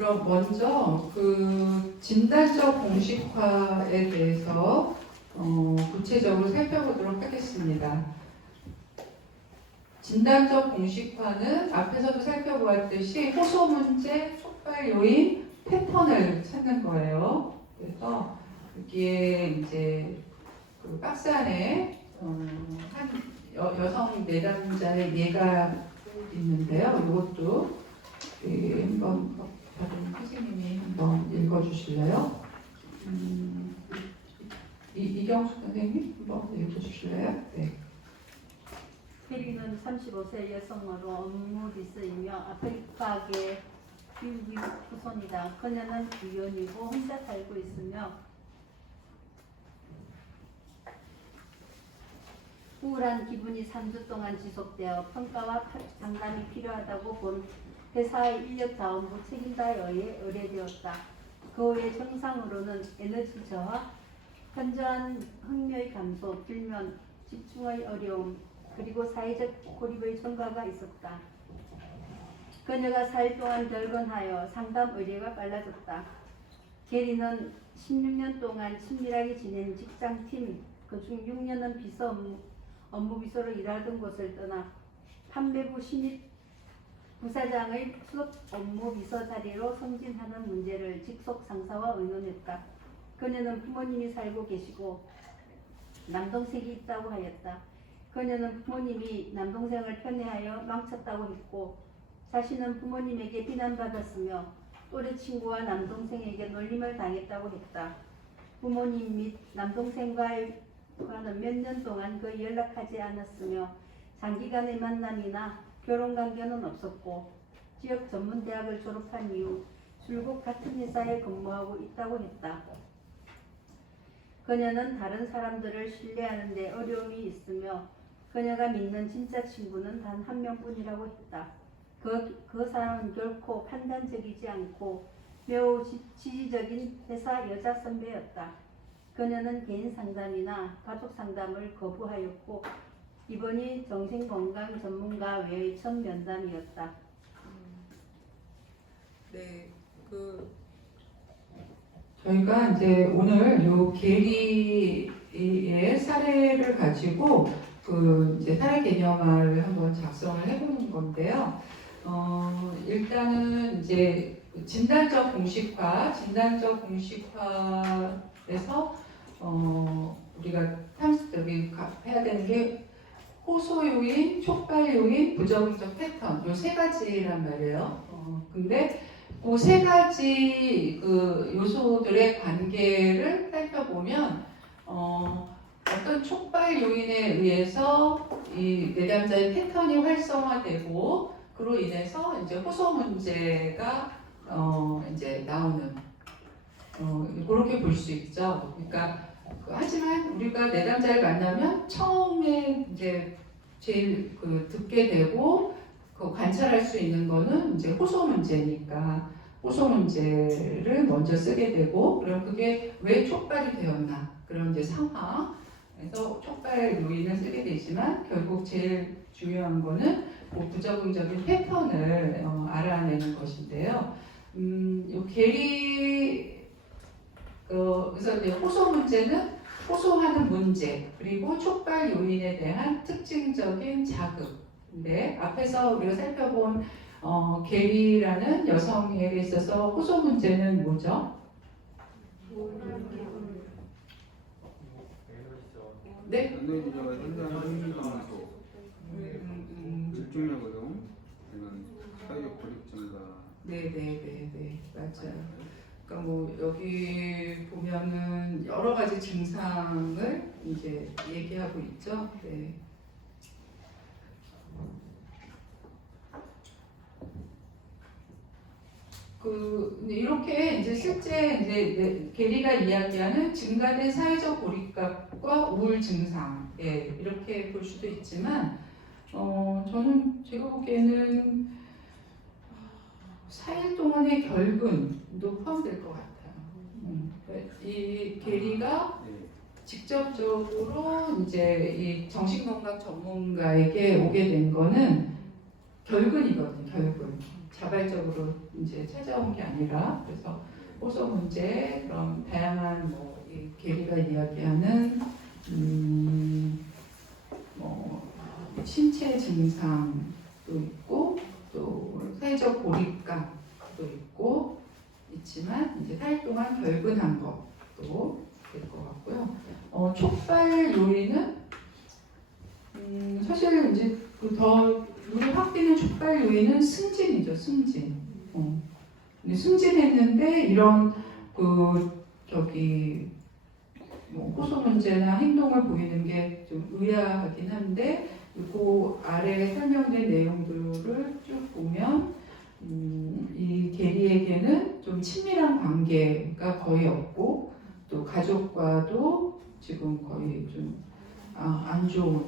그럼 먼저 그 진단적 공식화에 대해서 구체적으로 살펴보도록 하겠습니다. 진단적 공식화는 앞에서도 살펴보았듯이 호소 문제, 촉발 요인, 패턴을 찾는 거예요. 그래서 여기에 이제 그 박스 안에 한 여성 내담자의 예가 있는데요. 이것도 한번 다른 선생님이 한번 읽어주실래요? 이경수 선생님 한번 읽어주실래요? 네. 캐리는 35세 여성으로 업무 비서이며 아프리카계 미국 후손이다. 그녀는 유연이고 혼자 살고 있으며 우울한 기분이 3주 동안 지속되어 평가와 상담이 필요하다고 본 회사의 인력 자원부 책임자에 의뢰되었다. 그 외 정상으로는 에너지 저하, 현저한 흥미의 감소, 불면, 집중의 어려움, 그리고 사회적 고립의 증가가 있었다. 그녀가 4일 동안 결근하여 상담 의뢰가 빨라졌다. 게리는 16년 동안 친밀하게 지낸 직장팀, 그중 6년은 비서 업무 비서로 일하던 곳을 떠나 판매부 신입 부사장의 수석 업무 비서 자리로 승진하는 문제를 직속 상사와 의논했다. 그녀는 부모님이 살고 계시고 남동생이 있다고 하였다. 그녀는 부모님이 남동생을 편애하여 망쳤다고 했고 자신은 부모님에게 비난받았으며 또래 친구와 남동생에게 놀림을 당했다고 했다. 부모님 및 남동생과는 몇 년 동안 거의 연락하지 않았으며 장기간의 만남이나 결혼관계는 없었고 지역 전문대학을 졸업한 이후 줄곧 같은 회사에 근무하고 있다고 했다. 그녀는 다른 사람들을 신뢰하는 데 어려움이 있으며 그녀가 믿는 진짜 친구는 단 한 명뿐이라고 했다. 그 사람은 결코 판단적이지 않고 매우 지지적인 회사 여자 선배였다. 그녀는 개인 상담이나 가족 상담을 거부하였고 이번이 정신건강 전문가 외의 첫 면담이었다. 네, 저희가 이제 오늘 요 게리의 사례를 가지고 이제 사례 개념화를 한번 작성을 해보는 건데요. 일단은 이제 진단적 공식화에서 우리가 해야 되는 게 호소 요인, 촉발 요인, 부정적 패턴 요 세 가지란 말이에요. 근데 그 세 가지 그 요소들의 관계를 살펴보면 어떤 촉발 요인에 의해서 이 내담자의 패턴이 활성화되고 그로 인해서 이제 호소 문제가 이제 나오는 그렇게 볼 수 있죠. 그러니까 하지만 우리가 내담자를 만나면 처음에 이제 제일 듣게 되고 관찰할 수 있는 거는 이제 호소 문제니까 호소 문제를 먼저 쓰게 되고 그럼 그게 왜 촉발이 되었나 그런 이제 상황에서 촉발 요인을 쓰게 되지만 결국 제일 중요한 거는 부적응적인 패턴을 알아내는 것인데요. 요 게리 그래서 이제 호소 문제는 호소하는 문제 그리고 촉발 요인에 대한 특징적인 자극인데 앞에서 우리가 살펴본 게리라는 여성에게 있어서 호소 문제는 뭐죠? 네? 에너지가 현저한 흥미감소, 집중력 어려움, 이런 사회적 고립 증가. 네, 맞아요. 그러니까 뭐 여기 보면은 여러 가지 증상을 이제 얘기하고 있죠. 네. 이렇게 이제 실제 이제 게리가 이야기하는 증가된 사회적 고립감과 우울 증상, 이렇게 볼 수도 있지만, 저는 제가 보기에는 4일 동안의 결근도 포함될 것 같아요. 이 게리가 직접적으로 이제 이 정신건강 전문가에게 오게 된 거는 결근이거든요. 결근. 자발적으로 이제 찾아온 게 아니라 그래서 호소 문제 그런 다양한 이 계리가 이야기하는 뭐 신체 증상도 있고 또 사회적 고립감도 있고 있지만 이제 살 동안 결근한 것도 될 것 같고요. 촉발 요인은 사실 이제 더 눈에 확 띄는 촉발 요인은 승진이죠, 승진. 근데 승진했는데 이런 호소 문제나 행동을 보이는 게 좀 의아하긴 한데 그 아래 설명된 내용들을 쭉 보면 이 계리에게는 좀 친밀한 관계가 거의 없고 또 가족과도 지금 거의 좀 안 좋은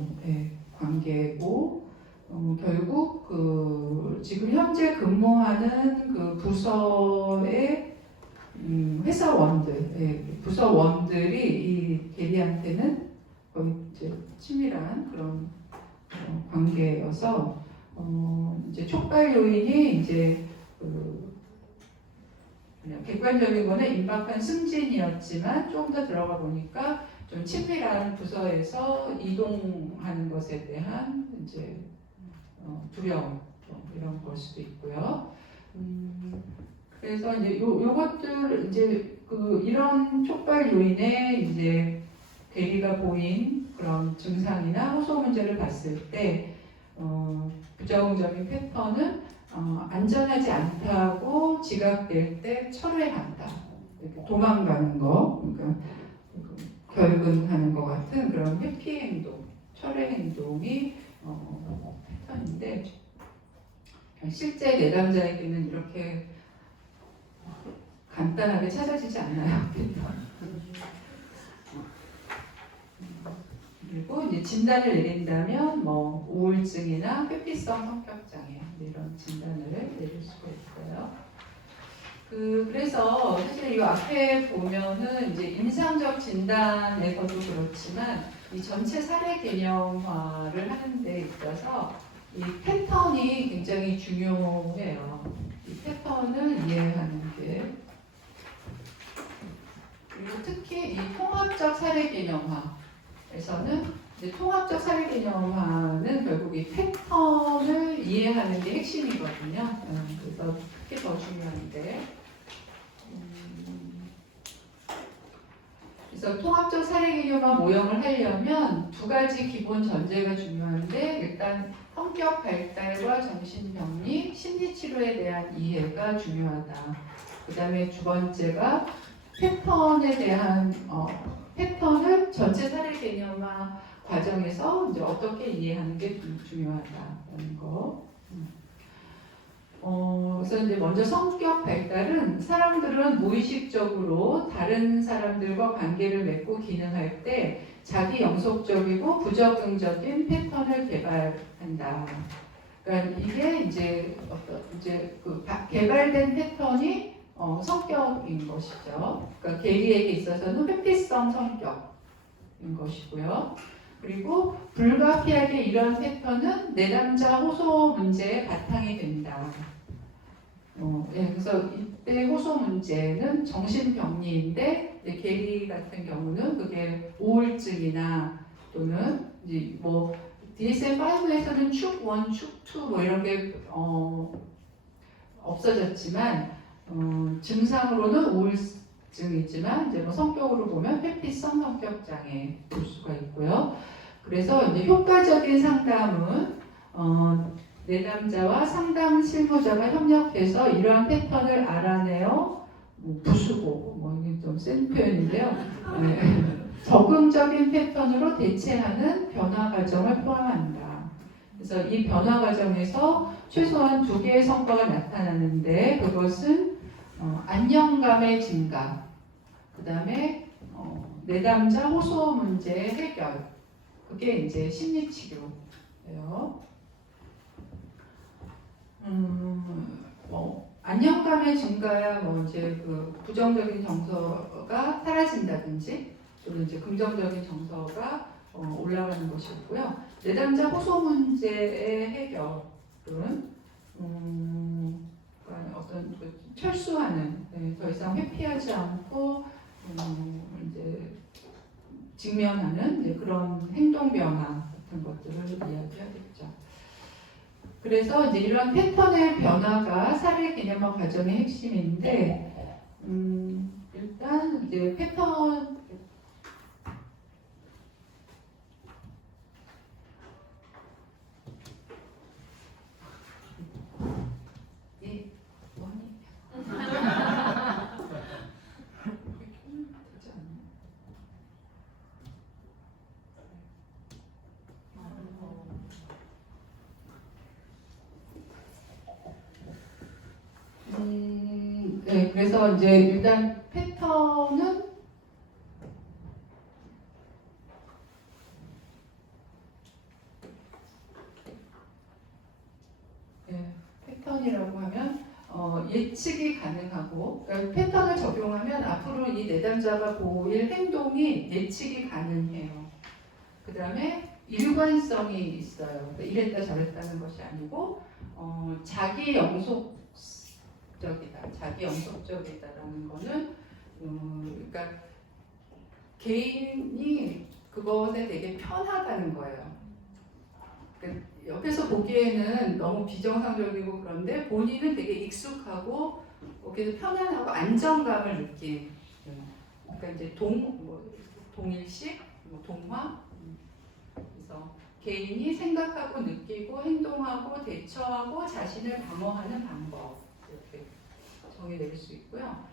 관계고 결국 지금 현재 근무하는 그 부서의 부서원들이 이 계리한테는 거의 이제 친밀한 그런 관계여서 이제 촉발 요인이 이제 그냥 객관적인 거는 임박한 승진이었지만 조금 더 들어가 보니까 좀 친밀한 부서에서 이동하는 것에 대한 이제 두려움 이런 걸 수도 있고요. 그래서 이제 요것들 이제 이런 촉발 요인에 이제 계리가 보인 그런 증상이나 호소 문제를 봤을 때 부정적인 패턴은 안전하지 않다고 지각될 때 철회한다. 이렇게 도망가는 거, 그러니까 결근하는 것 같은 그런 회피 행동, 철회 행동이 패턴인데 실제 내담자에게는 이렇게 간단하게 찾아지지 않나요? 그리고 이제 진단을 내린다면 우울증이나 회피성 성격 장애 이런 진단을 내릴 수가 있어요. 그래서 사실 이 앞에 보면은 이제 임상적 진단에서도 그렇지만 이 전체 사례 개념화를 하는 데 있어서 이 패턴이 굉장히 중요해요. 이 패턴을 이해하는 게 그리고 특히 이 통합적 사례 개념화에서는 통합적 사례 개념화는 결국 이 패턴을 이해하는 게 핵심이거든요. 그래서 그게 더 중요한데. 그래서 통합적 사례 개념화 모형을 하려면 두 가지 기본 전제가 중요한데 일단 성격 발달과 정신병리, 심리치료에 대한 이해가 중요하다. 그 다음에 두 번째가 패턴에 대한 패턴을 전체 사례 개념화 과정에서 이제 어떻게 이해하는 게 중요하다는 거. 그래서 이제 먼저 성격 발달은 사람들은 무의식적으로 다른 사람들과 관계를 맺고 기능할 때 자기 영속적이고 부적응적인 패턴을 개발한다. 그러니까 이게 이제 개발된 패턴이 성격인 것이죠. 그러니까 계리에게 있어서는 회피성 성격인 것이고요. 그리고 불가피하게 이런 패턴은 내담자 호소 문제의 바탕이 된다. 그래서 이때 호소 문제는 정신병리인데 계리 같은 경우는 그게 우울증이나 또는 이제 DSM-5에서는 축 1, 축 2 이런 게 없어졌지만 증상으로는 우울증이지만 이제 성격으로 보면 회피성 성격 장애 볼 수가 있고요. 그래서 이제 효과적인 상담은 내담자와 상담 실무자가 협력해서 이러한 패턴을 알아내어 부수고 이게 좀 센 표현인데요. 적응적인 패턴으로 대체하는 변화 과정을 포함한다. 그래서 이 변화 과정에서 최소한 두 개의 성과가 나타나는데 그것은 안정감의 증가, 그 다음에 내담자 호소 문제의 해결, 그게 이제 심리치료예요. 안정감의 증가야 이제 부정적인 정서가 사라진다든지 또는 이제 긍정적인 정서가 올라가는 것이고요. 내담자 호소 문제의 해결은 그러니까 어떤 그 철수하는, 네, 더 이상 회피하지 않고 이제 직면하는 이제 그런 행동 변화 같은 것들을 이야기하겠죠. 그래서 이제 이런 패턴의 변화가 사례 개념화 과정의 핵심인데, 일단 이제 패턴 뭐니? 되지 않나? 네, 그래서 이제 일단 패턴은 네, 패턴이라고 하면 예측이 가능하고, 그러니까 패턴을 적용하면 앞으로 이 내담자가 보일 행동이 예측이 가능해요. 그 다음에 일관성이 있어요. 그러니까 이랬다 저랬다는 것이 아니고 자기 영속적이다. 자기 영속적이다라는 거는 그러니까 개인이 그것에 되게 편하다는 거예요. 그러니까 옆에서 보기에는 너무 비정상적이고 그런데 본인은 되게 익숙하고 그래서 편안하고 안정감을 느끼는. 그러니까 이제 동일식, 동화. 그래서 개인이 생각하고 느끼고 행동하고 대처하고 자신을 방어하는 방법 이렇게 정의될 수 있고요.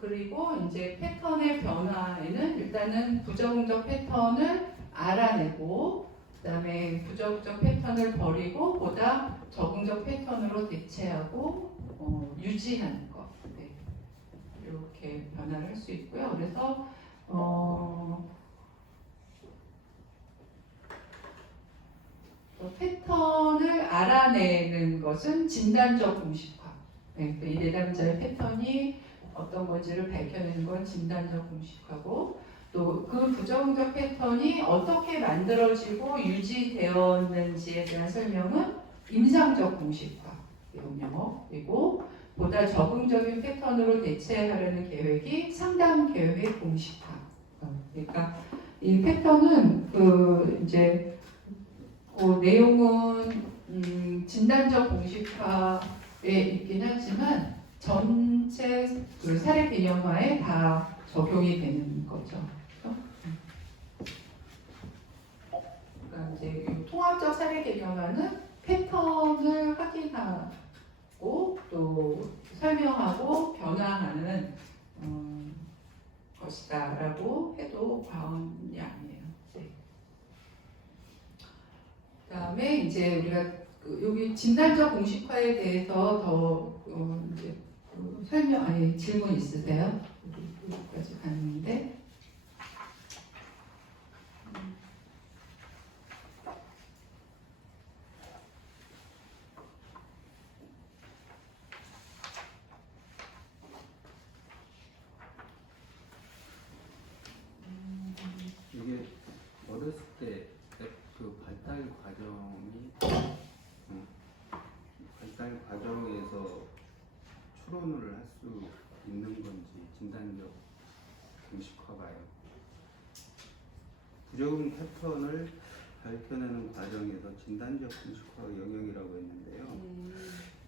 그리고 이제 패턴의 변화에는 일단은 부정적 패턴을 알아내고 그다음에 부정적 패턴을 버리고 보다 적응적 패턴으로 대체하고 유지하는 것. 네. 이렇게 변화를 할 수 있고요. 그래서 패턴을 알아내는 것은 진단적 공식화. 네, 이 내담자의 패턴이 어떤 건지를 밝혀내는 건 진단적 공식화고, 또 그 부정적 패턴이 어떻게 만들어지고 유지되었는지에 대한 설명은 임상적 공식화 영역이고, 보다 적응적인 패턴으로 대체하려는 계획이 상담 계획 공식화. 그러니까 이 패턴은 이제 내용은 진단적 공식화에 있긴 하지만 전체 그 사례 개념화에 다 적용이 되는 거죠. 그러니까 이제 통합적 사례 개념화는 패턴을 확인하고 또 설명하고 변화하는 것이다라고 해도 과언이 아니에요. 네. 그다음에 이제 우리가 여기 진단적 공식화에 대해서 더 이제 질문 있으세요? 여기까지 갔는데. 이게 어렸을 때 그 발달 과정에서 추론을 할 수 있는 건지 진단적 공식화가요. 부적응 패턴을 밝혀내는 과정에서 진단적 공식화 영역이라고 했는데요.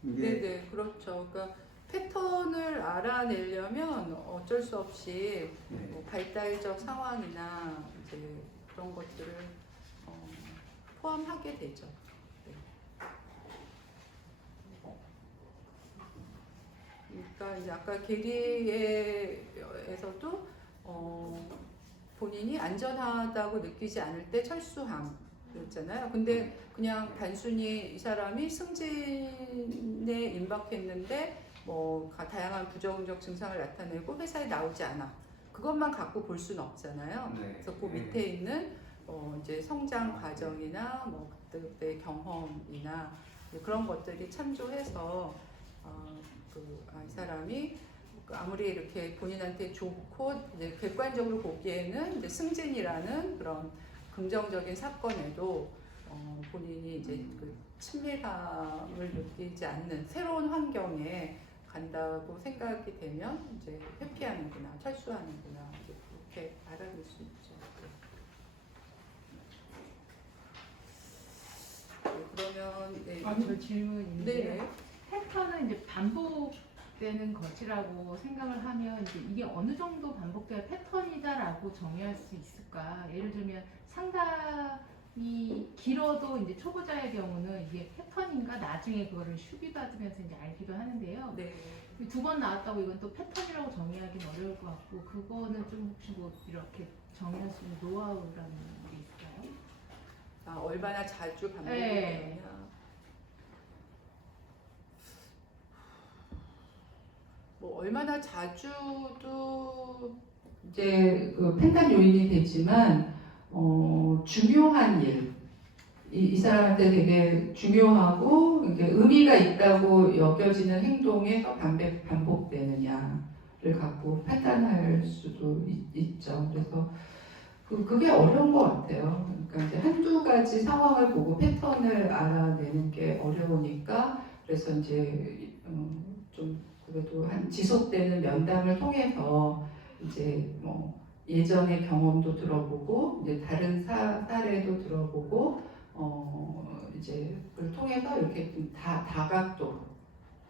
이게 네네, 그렇죠. 그러니까 패턴을 알아내려면 어쩔 수 없이 네. 발달적 상황이나 이제 그런 것들을 포함하게 되죠. 네. 그러니까 이제 아까 계리에서도 본인이 안전하다고 느끼지 않을 때 철수함 그랬잖아요. 근데 그냥 단순히 이 사람이 승진에 임박했는데 다양한 부정적 증상을 나타내고 회사에 나오지 않아. 그것만 갖고 볼 수는 없잖아요. 네. 그래서 그 밑에 있는 이제 성장 과정이나 그때의 경험이나 그런 것들이 참조해서 이 사람이 아무리 이렇게 본인한테 좋고 이제 객관적으로 보기에는 이제 승진이라는 그런 긍정적인 사건에도 본인이 이제 그 친밀감을 느끼지 않는 새로운 환경에 간다고 생각이 되면 이제 회피하는구나, 철수하는구나 이제 그렇게 알아볼 수 있죠. 그러면 네. 저 질문 있는데요. 네. 패턴은 이제 반복되는 것이라고 생각을 하면 이제 이게 어느 정도 반복돼야 패턴이다라고 정의할 수 있을까? 예를 들면 상담이 길어도 이제 초보자의 경우는 이게 패턴인가 나중에 그거를 수비 받으면서 이제 알기도 하는데요. 네. 2번 나왔다고 이건 또 패턴이라고 정의하기는 어려울 것 같고 그거는 좀 혹시 뭐 이렇게 정의할 수 있는 노하우라는 게 있을까요? 아, 얼마나 자주 반복이 네. 되느냐. 뭐 얼마나 자주도 이제 그 판단 요인이 되지만 중요한 일, 이 사람한테 되게 중요하고 이게 의미가 있다고 여겨지는 행동에서 반복되느냐를 갖고 판단할 수도 있죠. 그래서 그게 어려운 것 같아요. 그러니까 이제 한두 가지 상황을 보고 패턴을 알아내는 게 어려우니까 그래서 이제 좀 그래도 한 지속되는 면담을 통해서 이제 뭐 예전의 경험도 들어보고 이제 다른 사례도 들어보고 이제 그걸 통해서 이렇게 좀 다각도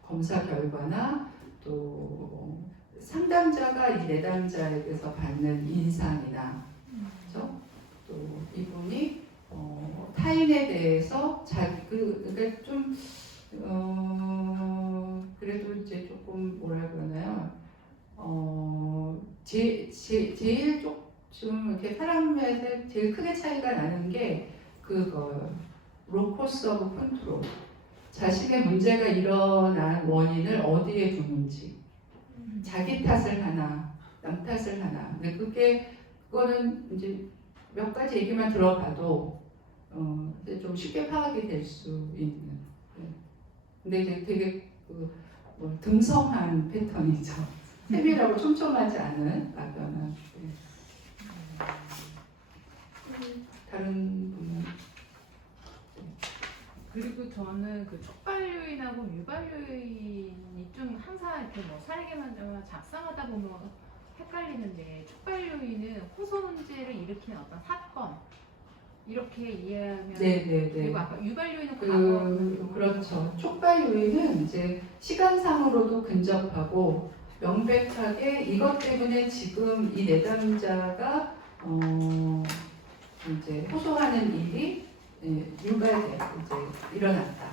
검사 결과나 또 상담자가 이 내담자에게서 받는 인상이나 그렇죠? 또 이분이 타인에 대해서 그러니까 좀 그래도 이제 조금 뭐라 그러나요? 제일 좀 이렇게 사람에서 제일 크게 차이가 나는 게 그거 로커스 오브 컨트롤. 자신의 문제가 일어난 원인을 어디에 두는지. 자기 탓을 하나, 남 탓을 하나. 근데 그거는 이제 몇 가지 얘기만 들어봐도 이제 좀 쉽게 파악이 될 수 있는. 근데 이제 되게 뭐 듬성한 패턴이죠. 세밀하고 촘촘하지 않은 막연한. 다른 분은 그리고 저는 그 촉발 요인하고 유발 요인이 좀 항상 이렇게 뭐 사례계만점을 작성하다 보면 헷갈리는데 촉발 요인은 호소 문제를 일으키는 어떤 사건 이렇게 이해하면 네네네. 그리고 아까 유발 요인은 과거 그렇죠. 촉발 요인은 이제 시간상으로도 근접하고 명백하게 이것 때문에 지금 이 내담자가 이제 호소하는 일이 유발돼 이제 일어났다.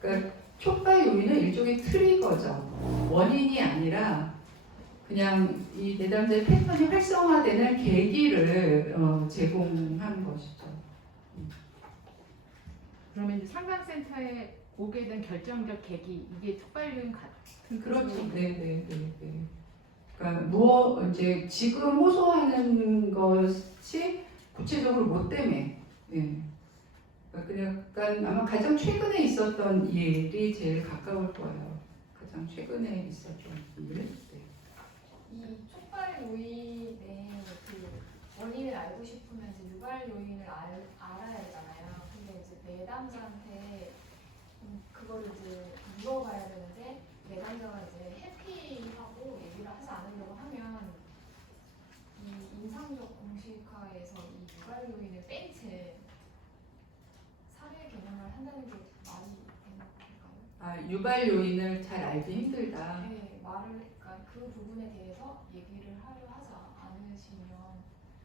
그러니까 촉발 요인은 일종의 트리거죠. 원인이 아니라 그냥 이 내담자의 패턴이 활성화되는 계기를 제공한 것이죠. 그러면 이제 상담센터에 오게 된 결정적 계기 이게 촉발 요인 같은 그렇죠. 뜻이네요. 네네네. 그러니까 이제 지금 호소하는 것이 구체적으로 뭐 때문에. 네. 그러니까 아마 가장 최근에 있었던 일이 제일 가까울 거예요. 가장 최근에 있었던 일. 네. 이 촉발 요인의 그 원인을 알고 싶으면 이제 유발 요인을 알아야 되잖아요. 근데 이제 내담자한테 그거를 이제 물어봐야 되는데 내담자가 이제 해피하고 얘기를 하지 않으려고 하면 이 인상적 공식화에서 이 유발 요인을 뺀 채 사례 개념을 한다는 게 말이 되는 걸까요? 유발 요인을 잘 알기 힘들다. 네, 그러니까 그 부분에 대해서 얘기를 하려 하지 않으시면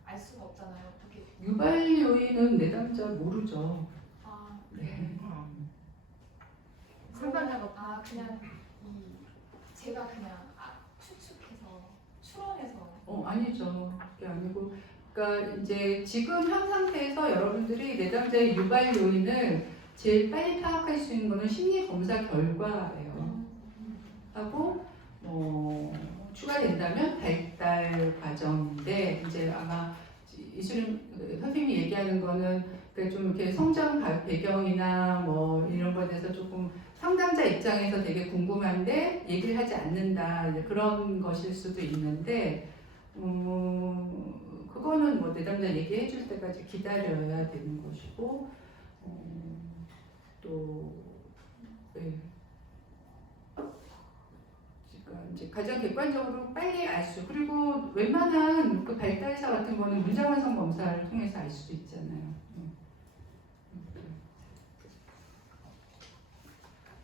알 수가 없잖아요. 어떻게? 유발 요인은 내담자 모르죠. 아, 네. 상담자가 그냥 제가 그냥 추측해서 추론해서. 아니죠. 그게 아니고, 그러니까 이제 지금 현 상태에서 여러분들이 내담자의 유발 요인을 제일 빨리 파악할 수 있는 거는 심리 검사 결과예요. 하고 추가된다면 발달 과정인데 이제 아마 이수림 선생님이 얘기하는 거는 그러니까 좀 이렇게 성장 배경이나 뭐 이런 거에 대해서 조금 상담자 입장에서 되게 궁금한데 얘기를 하지 않는다 이제 그런 것일 수도 있는데 그거는 뭐 내담자 얘기해 줄 때까지 기다려야 되는 것이고 또 네. 그러니까 이제 가장 객관적으로 빨리 알 수 그리고 웬만한 그 발달사 같은 거는 문장 완성 검사를 통해서 알 수도 있잖아요.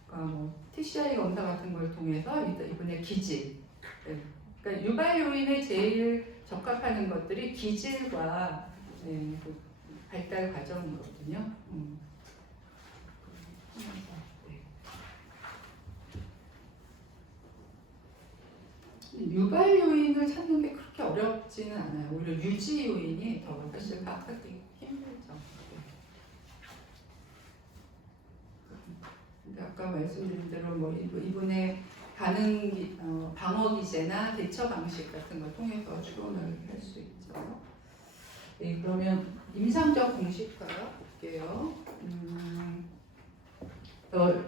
그러니까 뭐 TCI 검사 같은 걸 통해서 이번에 기질. 네. 그러니까 유발 요인에 제일 적합하는 것들이 기질과 네, 그 발달 과정이거든요. 유발 요인을 찾는 게 그렇게 어렵지는 않아요. 오히려 유지 요인이 더 사실 파악하기 힘들죠. 근데 아까 말씀드린 대로 뭐 이분의 방어 기제나 대처 방식 같은 걸 통해서 추론을 할 수 있죠. 네, 그러면 임상적 공식화 볼게요.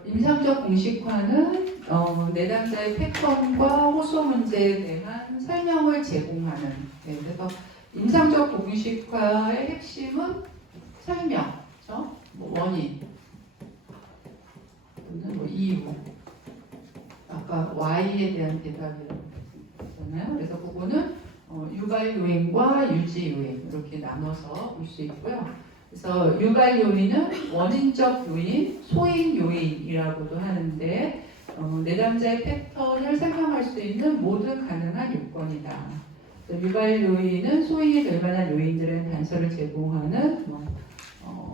임상적 공식화는 내담자의 패턴과 호소 문제에 대한 설명을 제공하는. 네, 그래서 임상적 공식화의 핵심은 설명, 그렇죠? 뭐 원인, 또는 뭐 이유. 아까 Y에 대한 대답이잖아요. 그래서 그거는 유발 요인과 유지 요인 이렇게 나눠서 볼 수 있고요. 그래서 유발 요인은 원인적 요인, 소인 요인이라고도 하는데 내담자의 패턴을 설명할 수 있는 모든 가능한 요건이다. 유발 요인은 소인이 될 만한 요인들의 단서를 제공하는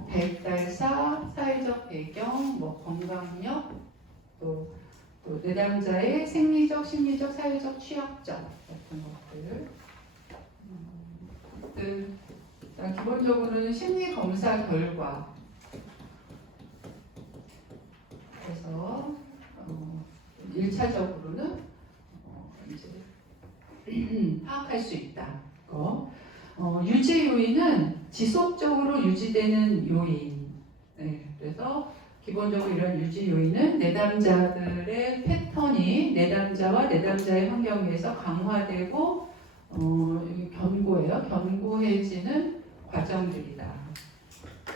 발달사, 사회적 배경, 건강력, 또 내담자의 생리적, 심리적, 사회적 취약점 같은 것들. 기본적으로는 심리 검사 결과. 그래서 1차적으로는 이제 파악할 수 있다. 유지 요인은 지속적으로 유지되는 요인. 네, 그래서 기본적으로 이런 유지 요인은 내담자들의 패턴이 내담자와 내담자의 환경에서 강화되고 견고해요. 견고해지는 과정들이다.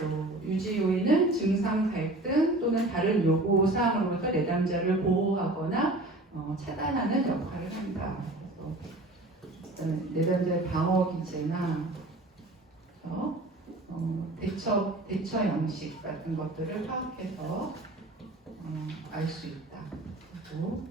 또 유지 요인은 증상 갈등 또는 다른 요구 사항으로부터 내담자를 보호하거나 차단하는 역할을 한다. 그래서 내담자의 방어 기제나 대처 양식 같은 것들을 파악해서 알 수 있다. 그리고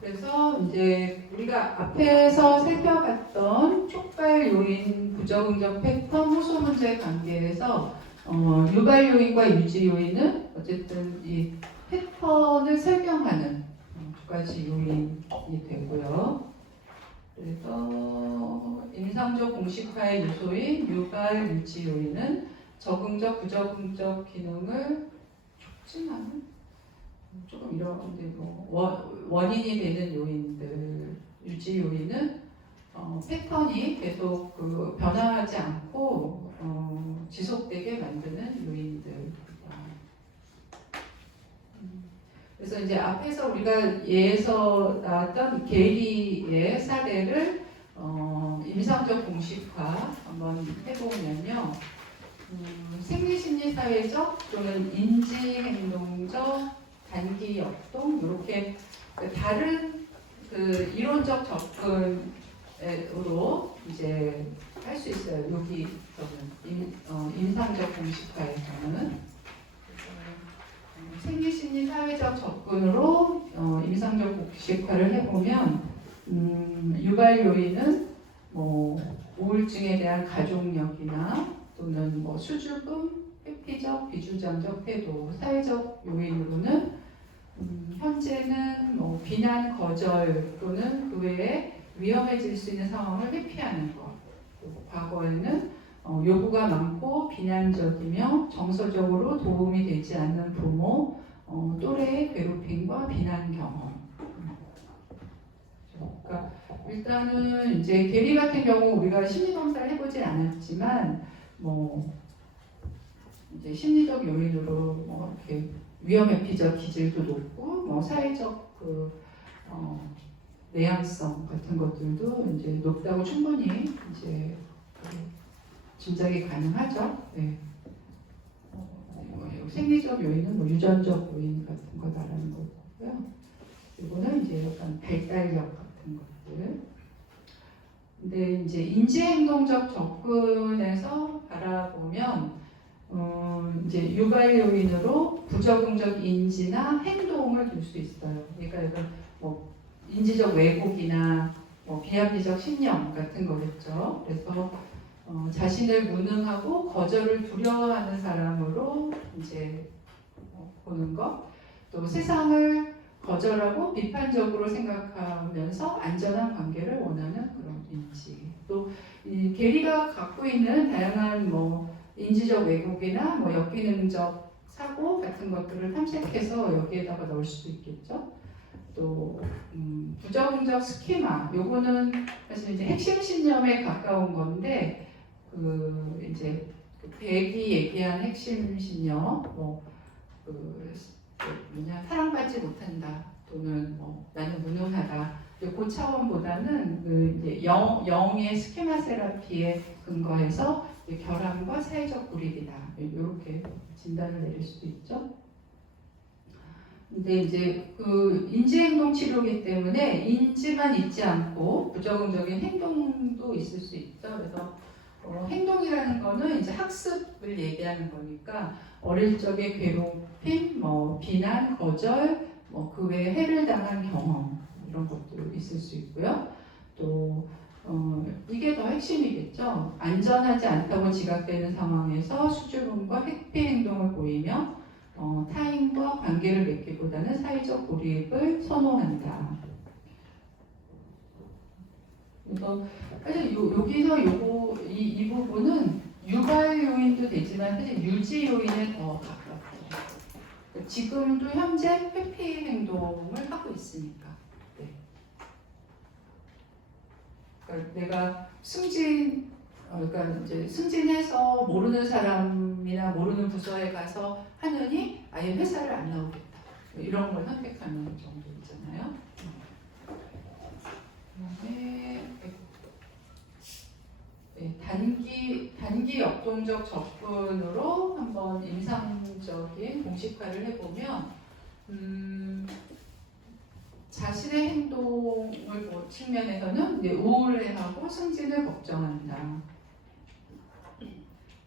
그래서 이제 우리가 앞에서 살펴봤던 촉발 요인, 부적응적 패턴, 호소 문제의 관계에서 유발 요인과 유지 요인은 어쨌든 이 패턴을 설명하는 두 가지 요인이 되고요. 그래서 임상적 공식화의 요소인 유발, 유지 요인은 적응적, 부적응적 기능을 촉진하는 조금 이런데 원인이 되는 요인들, 유지 요인은 패턴이 계속 변화하지 않고 지속되게 만드는 요인들. 그래서 이제 앞에서 우리가 예에서 나왔던 게리의 사례를 임상적 공식화 한번 해보면요. 생리심리사회적 또는 인지행동적 단기 역동 이렇게 다른 이론적 접근으로 이제 할 수 있어요. 여기서는 임상적 공식화에서는 생리심리 사회적 접근으로 임상적 공식화를 해보면 유발 요인은 우울증에 대한 가족력이나 또는 수주금, 회피적, 비주장적 태도, 사회적 요인으로는 현재는 비난 거절 또는 그 외에 위험해질 수 있는 상황을 회피하는 것. 과거에는 요구가 많고 비난적이며 정서적으로 도움이 되지 않는 부모, 또래의 괴롭힘과 비난 경험. 그러니까 일단은 이제 게리 같은 경우 우리가 심리 검사를 해보진 않았지만 이제 심리적 요인으로 뭐 이렇게 위험 회피적 기질도 높고 뭐 사회적 내향성 같은 것들도 이제 높다고 충분히 이제 짐작이 가능하죠. 네. 생리적 요인은 뭐 유전적 요인 같은 거 말하는 거고요. 이거는 이제 약간 발달력 같은 것들. 근데 이제 인지행동적 접근에서 바라보면 이제 유발 요인으로 부적응적 인지나 행동을 둘 수 있어요. 그러니까 이건 뭐 인지적 왜곡이나 뭐 비합리적 신념 같은 거겠죠. 그래서 자신을 무능하고 거절을 두려워하는 사람으로 이제 보는 것, 또 세상을 거절하고 비판적으로 생각하면서 안전한 관계를 원하는 그런 인지, 또 이 게리가 갖고 있는 다양한 뭐 인지적 왜곡이나 뭐 역기능적 사고 같은 것들을 탐색해서 여기에다가 넣을 수도 있겠죠. 또 부적응적 스키마, 요거는 사실 이제 핵심 신념에 가까운 건데 이제 백이 얘기한 핵심 신념, 사랑받지 못한다 또는 뭐 나는 무능하다. 그 차원보다는 이제 영의 스키마 세라피에 근거해서 결함과 사회적 불이익이다. 이렇게 진단을 내릴 수도 있죠. 근데 이제 인지행동 치료이기 때문에 인지만 있지 않고 부적응적인 행동도 있을 수 있죠. 그래서 행동이라는 거는 이제 학습을 얘기하는 거니까 어릴 적의 괴롭힘, 뭐 비난, 거절, 뭐 그 외에 해를 당한 경험 이런 것도 있을 수 있고요. 또 이게 더 핵심이겠죠. 안전하지 않다고 지각되는 상황에서 수줍음과 회피 행동을 보이며 타인과 관계를 맺기보다는 사회적 불이익을 선호한다. 그래서 사실 여기서 이 부분은 유발 요인도 되지만 사실 유지 요인에 더 가깝죠. 지금도 현재 회피 행동을 하고 있으니까. 네. 그러니까 내가 그러니까 이제 승진해서 모르는 사람이나 모르는 부서에 가서 하느니 아예 회사를 안 나오겠다. 이런 걸 선택하는 정도 있잖아요. 그다음에 단기 역동적 접근으로 한번 임상적인 공식화를 해보면 자신의 행동을 측면에서는 이제 우울해하고 승진을 걱정한다.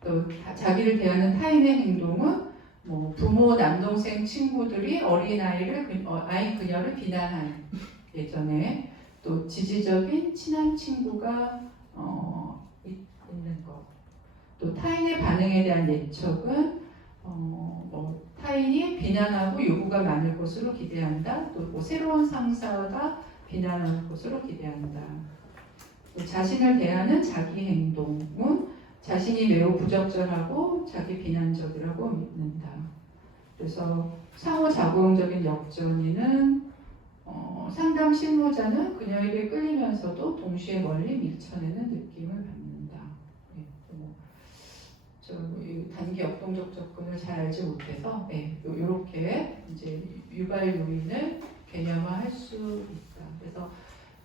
또 자기를 대하는 타인의 행동은 뭐 부모, 남동생, 친구들이 아이 그녀를 비난한 예전에 또 지지적인 친한 친구가 있는 것. 또 타인의 반응에 대한 예측은 뭐 타인이 비난하고 요구가 많을 것으로 기대한다. 또 뭐 새로운 상사가 비난할 것으로 기대한다. 또 자신을 대하는 자기 행동은 자신이 매우 부적절하고 자기 비난적이라고 믿는다. 그래서 상호작용적인 역전이는 상담 실무자는 그녀에게 끌리면서도 동시에 멀리 밀쳐내는 느낌을 받는다. 이 단기 역동적 접근을 잘 알지 못해서 이렇게 이제 유발 요인을 개념화할 수 있다. 그래서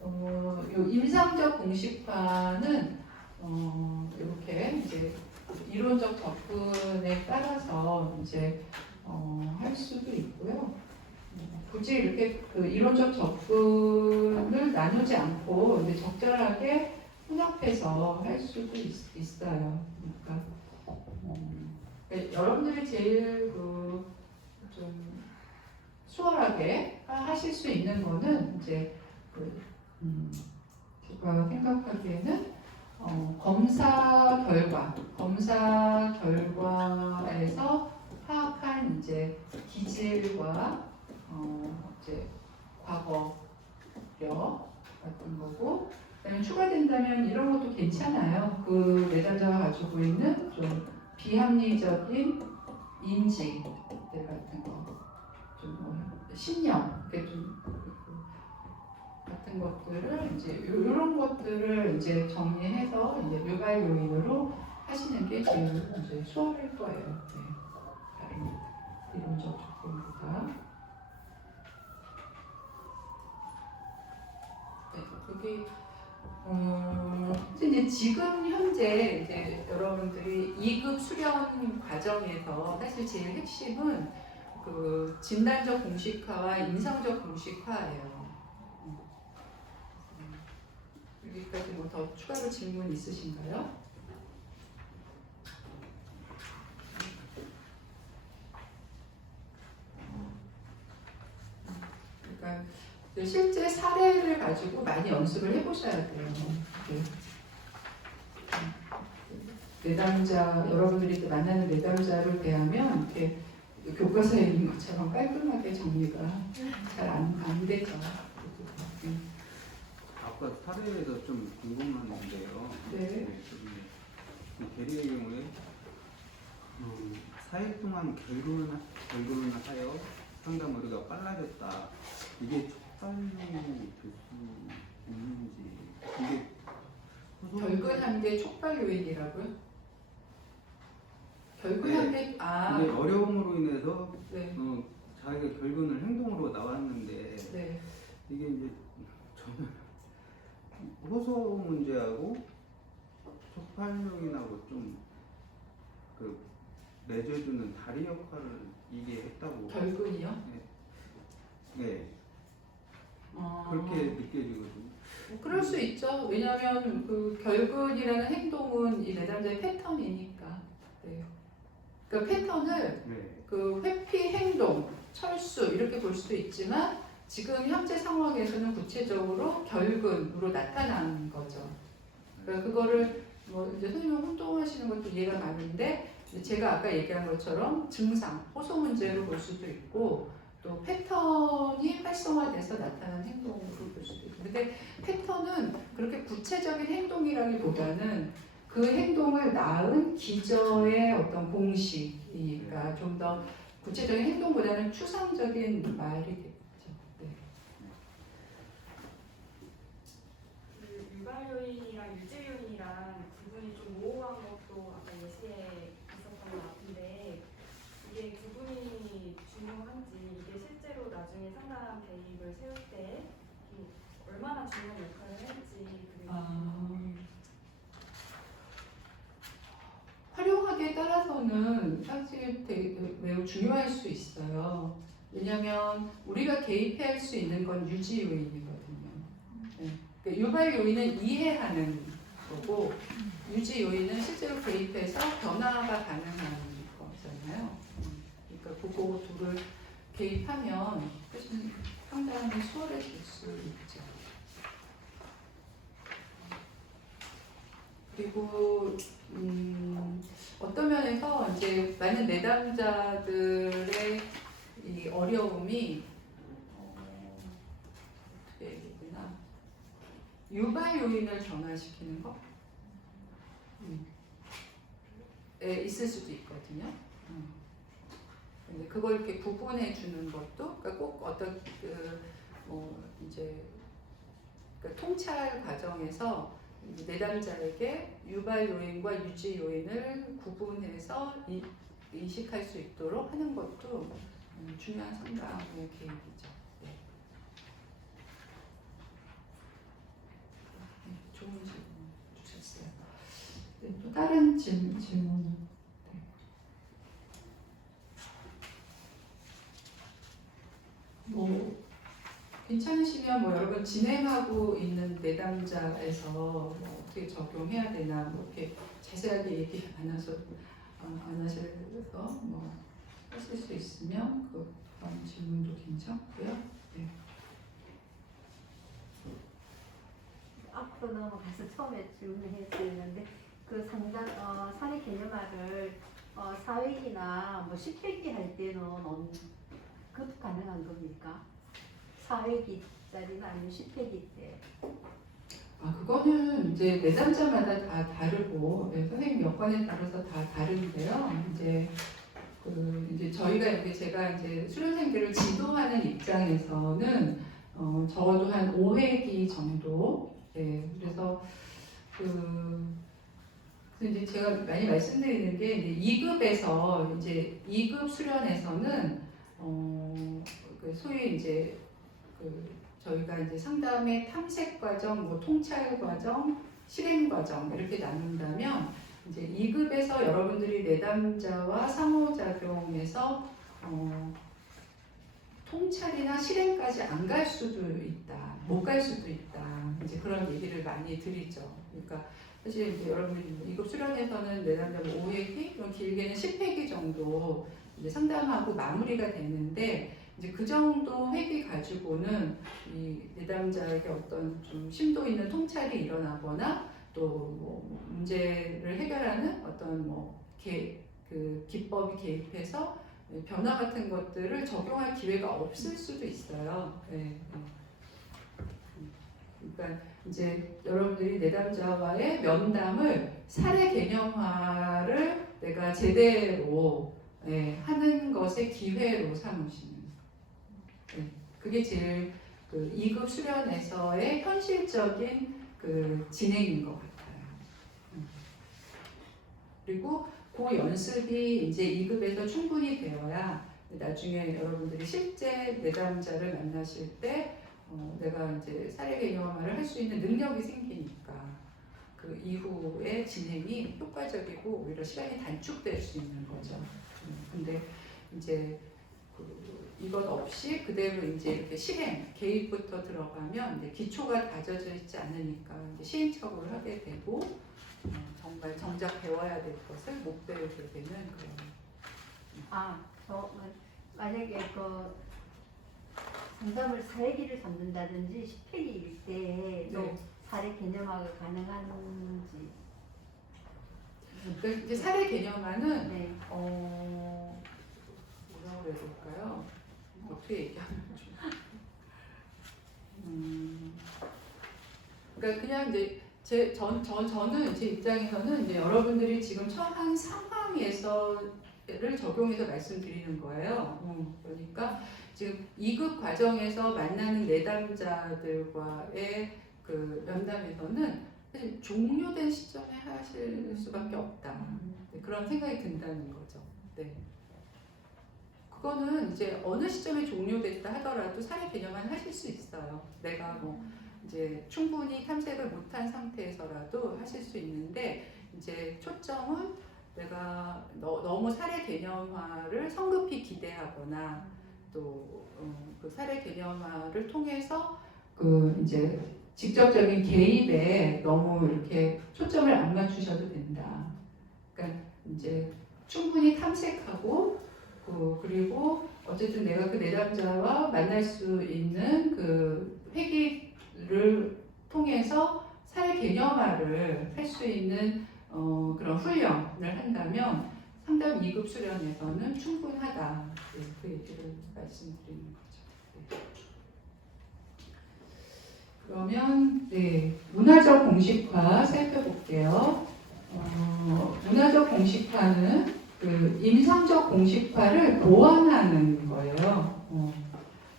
요 임상적 공식화는 이렇게 이제 이론적 접근에 따라서 이제 할 수도 있고요. 굳이 이렇게 이론적 접근을 나누지 않고 이제 적절하게 혼합해서 할 수도 있어요. 그러니까 여러분들이 제일 좀 수월하게 하실 수 있는 거는 이제 제가 생각하기에는 검사 결과에서 파악한 이제 기질과 이제 과거력 같은 거고, 그다음에 추가된다면 이런 것도 괜찮아요. 그 내담자가 가지고 있는 좀 비합리적인 인지들 같은 거, 좀 신념, 이렇게 좀 같은 것들을 이제 이런 것들을 이제 정리해서 이제 유발 요인으로 하시는 게 제일 이제 수월할 거예요. 네. 다른 이론적 조건보다. 네, 여기 이제 지금 현재 이제 여러분들이 2급 수련 과정에서 사실 제일 핵심은 그 진단적 공식화와 임상적 공식화예요. 여기까지 뭐 더 추가로 질문 있으신가요? 그러니까 실제 사례를 가지고 많이 연습을 해보셔야 돼요. 네. 내담자, 여러분들이 만나는 내담자를 대하면 이렇게 교과서에 있는 것처럼 깔끔하게 정리가 잘 안 되죠. 아까 사례에서 좀 궁금한데요. 네. 대리의 경우에 4일 동안 결근을 하여 상담 의료가 빨라졌다. 이게 촉발이 될 수 있는지 이게 결근한 게 촉발 요인이라고요? 결근한 게 이게 어려움으로 인해서 네. 자기가 결근을 행동으로 나왔는데 네. 이게 이제 저는 호소 문제하고 촉발 요인하고 좀 그 맺어주는 다리 역할을 이게 했다고. 결근이요? 네. 그렇게 느껴지거든요. 그럴 수 있죠. 왜냐하면 그 결근이라는 행동은 이 내담자의 패턴이니까. 네. 그 패턴을 네. 그 회피 행동, 철수 이렇게 볼 수도 있지만 지금 현재 상황에서는 구체적으로 결근으로 나타나는 거죠. 그러니까 그거를 뭐 이제 선생님 혼동하시는 것도 이해가 가는데 제가 아까 얘기한 것처럼 증상, 호소 문제로 볼 수도 있고 또 패턴이 활성화돼서 나타나는 행동으로 볼 수도 있고 근데 패턴은 그렇게 구체적인 행동이라기보다는 그 행동을 낳은 기저의 어떤 공식이니까 좀 더 구체적인 행동보다는 추상적인 말이 되겠죠. 네. 그 유발 요인이랑 유지 요인이랑 구분이 좀 모호한 것도 아까 예시에 있었던 것 같은데 이게 구분이 중요한지 이게 실제로 나중에 상담 대입을 세울 때 얼마나 중요한 역할을 할지 그게 활용하기에 따라서는 사실 되게 매우 중요할 수 있어요. 왜냐하면 우리가 개입할 수 있는 건 유지 요인이거든요. 네. 그러니까 유발 요인은 이해하는 거고 유지 요인은 실제로 개입해서 변화가 가능한 거잖아요. 그러니까 그거 둘을 개입하면 훨씬 상당히 수월해질 수 있죠. 그리고 어떤 면에서 이제 많은 내담자들의 이 어려움이 어떻게 얘기되나 유발 요인을 변화시키는 거 있을 수도 있거든요. 근데 그걸 이렇게 구분해 주는 것도 그러니까 꼭 어떤 이제 그러니까 통찰 과정에서 내담자에게 유발 요인과 유지 요인을 구분해서 인식할 수 있도록 하는 것도 중요한 상담의 계획이죠. 네. 좋은 질문 주셨어요. 네, 또 다른 질문. 네. 뭐 괜찮으시면 뭐 여러분 진행하고 있는 내담자에서 뭐 어떻게 적용해야 되나 뭐 이렇게 자세하게 얘기 안 하셔서 뭐 하실 수 있으면 그런 질문도 괜찮고요. 네. 앞으로 넘어가서 처음에 질문했었는데 그 상담 사회 개념화를 4회기나 뭐 10회기 할 때는 그것도 가능한 겁니까? 4회기짜리나 아니면 10회기 때? 그거는 이제 내담자마다 다 다르고 선생님 여건에 따라서 다 다른데요. 이제 저희가 이렇게 제가 이제 수련생들을 지도하는 입장에서는 적어도 한 5회기 정도. 네, 그래서 근데 제가 많이 말씀드리는 게 이제 2급에서 이제 2급 수련에서는 그 소위 이제 그 저희가 이제 상담의 탐색 과정, 뭐 통찰 과정, 실행 과정 이렇게 나눈다면 이제 2급에서 여러분들이 내담자와 상호작용에서 통찰이나 실행까지 안 갈 수도 있다, 못 갈 수도 있다. 이제 그런 얘기를 많이 드리죠. 그러니까 사실 이제 여러분들이 2급 수련에서는 내담자 5회기, 그럼 길게는 10회기 정도 이제 상담하고 마무리가 되는데 이제 그 정도 회기 가지고는 이 내담자에게 어떤 좀 심도 있는 통찰이 일어나거나 또 뭐 문제를 해결하는 어떤 그 기법이 개입해서 변화 같은 것들을 적용할 기회가 없을 수도 있어요. 네. 그러니까 이제 여러분들이 내담자와의 면담을 사례 개념화를 내가 제대로 하는 것의 기회로 삼으시는. 그게 제일 그 2급 수련에서의 현실적인 그 진행인 것 같아요. 그리고 그 연습이 이제 2급에서 충분히 되어야 나중에 여러분들이 실제 내담자를 만나실 때 내가 이제 사례 개념화를 할 수 있는 능력이 생기니까 그 이후의 진행이 효과적이고 오히려 시간이 단축될 수 있는 거죠. 근데 이제 이것 없이 그대로 이제 이렇게 실행, 개입부터 들어가면 이제 기초가 다져져 있지 않으니까 이제 시행착오를 하게 되고 정말 정작 배워야 될 것을 못 배우게 되는 그런. 만약에 그 상담을 4회기를 잡는다든지 10회기일 때도 네. 사례 개념화가 가능한지. 그러니까 이제 사례 개념화는 네. 뭐라고 해야 될까요? 어떻게 얘기하면 좀. 그러니까 그냥 이제 저는 제 입장에서는 이제 여러분들이 지금 처한 상황에서를 적용해서 말씀드리는 거예요. 그러니까 지금 2급 과정에서 만나는 내담자들과의 그 면담에서는 사실 종료된 시점에 하실 수밖에 없다. 그런 생각이 든다는 거죠. 네. 그거는 이제 어느 시점에 종료됐다 하더라도 사례 개념만 하실 수 있어요. 내가 뭐 이제 충분히 탐색을 못한 상태에서라도 하실 수 있는데 이제 초점은 내가 너무 사례 개념화를 성급히 기대하거나 또 그 사례 개념화를 통해서 그 이제 직접적인 개입에 너무 이렇게 초점을 안 맞추셔도 된다. 그러니까 이제 충분히 탐색하고 그리고 어쨌든 내가 그 내담자와 만날 수 있는 그 회기를 통해서 사례 개념화를 할 수 있는 그런 훈련을 한다면 상담 2급 수련에서는 충분하다. 네, 그 얘기를 말씀드리는 거죠. 네. 그러면 문화적 공식화 살펴볼게요. 문화적 공식화는 그 임상적 공식화를 보완하는 거예요.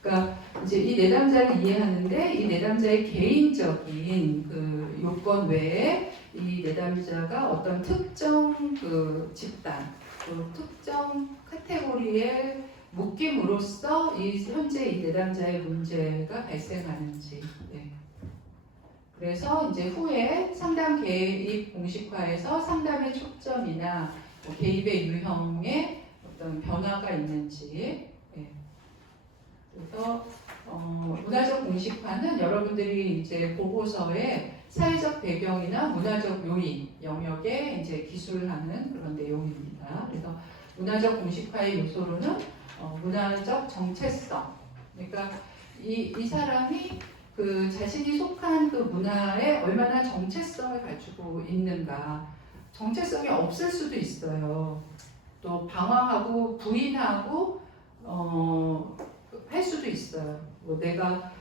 그러니까 이제 이 내담자를 이해하는데 이 내담자의 개인적인 그 요건 외에 이 내담자가 어떤 특정 그 집단, 또 특정 카테고리에 묶임으로써 현재 이 내담자의 문제가 발생하는지. 네. 그래서 이제 후에 상담 개입 공식화에서 상담의 초점이나 개입의 유형에 어떤 변화가 있는지. 네. 그래서 문화적 공식화는 여러분들이 이제 보고서에 사회적 배경이나 문화적 요인 영역에 이제 기술하는 그런 내용입니다. 그래서 문화적 공식화의 요소로는 문화적 정체성. 그러니까 이 사람이 그 자신이 속한 그 문화에 얼마나 정체성을 가지고 있는가. 정체성이 없을 수도 있어요. 또 방황하고 부인하고 할 수도 있어요. 뭐 내가